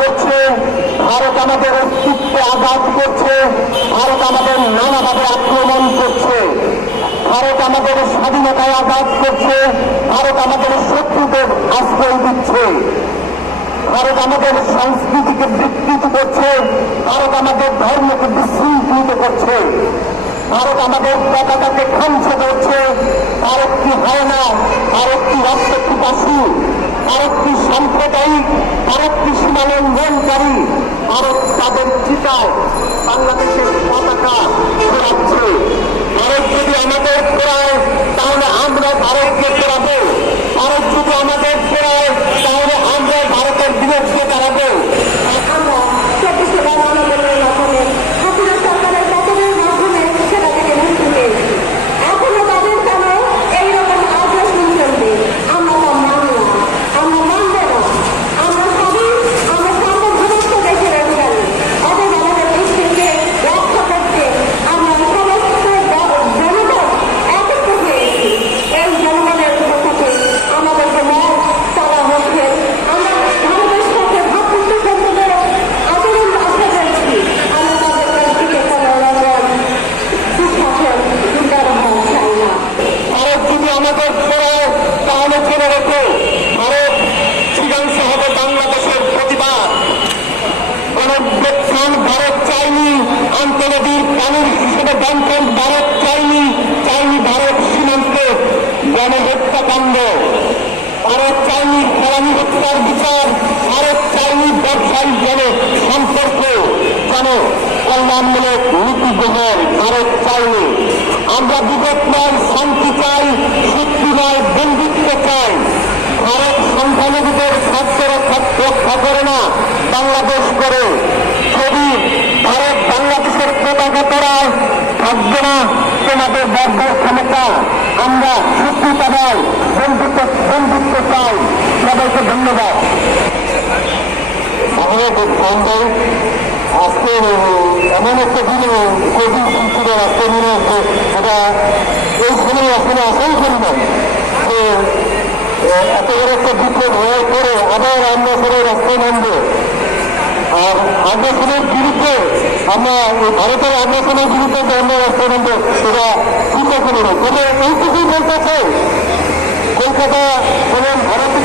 করছে ভারত আমাদের অস্তিত্ব আঘাত করছে, ভারত আমাদের নানাভাবে আক্রমণ করছে, ভারত আমাদের স্বাধীনতায় আঘাত করছে, ভারত আমাদের শত্রুদের আশ্রয় দিচ্ছে, ভারত আমাদের সংস্কৃতিকে বিকৃত করছে, ভারত আমাদের ধর্মকে বিশৃঙ্খলিত করছে, ভারত আমাদের পতাকাকে ধ্বংস করছে, ভারত কি হয় না, ভারত কি রক্ত পিপাসু কি সাম্প্রদায়িক আরেকটি সীমালঙ্ঘনকারী ভারত তাদের চিতায় পানির হিসেবে বন্টন ভারত চাইনি চাইনি ভারত সীমান্তে গণহত্যাকাণ্ড। ভারত চাইনি ফলানি হত্যার বিচার, ভারত চাইনি ব্যবসায়ী জন সম্পর্ক যেন কল্যাণমূলক নীতি গ্রহণ ভারত চাইনি। আমরা বিগত নয় শান্তি চাই, শক্তি নয় বন্ধুত্ব চাই ভারত সংখ্যালঘুদের স্বার্থ রক্ষা রক্ষা করে না বাংলাদেশ করে যদি ভারত বাংলাদেশের পতাকা তোরায় থাকবে না তোমাদের ব্যবহার ক্ষমতা আমরা শত্রুতা নয় বন্ধুত্ব বন্ধুত্ব চাই। সবাইকে ধন্যবাদ। আমাদের বন্ধু আজকে এমন একটা দিনে কোভিড সংসদের আজকে মনে হচ্ছে সেটা এই সময় আসলে আশাই করি না এত বড় একটা বিপ্লব হওয়ার পরে আবার আমরা সবাই রাস্তায় নামবো। আর আগ্রাসনের বিরুদ্ধে আমরা ভারতের আগ্রাসনের বিরুদ্ধে যে আমরা রাস্তায় নামবো, সেটা চিন্তা করি না তবে এইটুকুই বলতে চাই, কলকাতা এবং ভারতের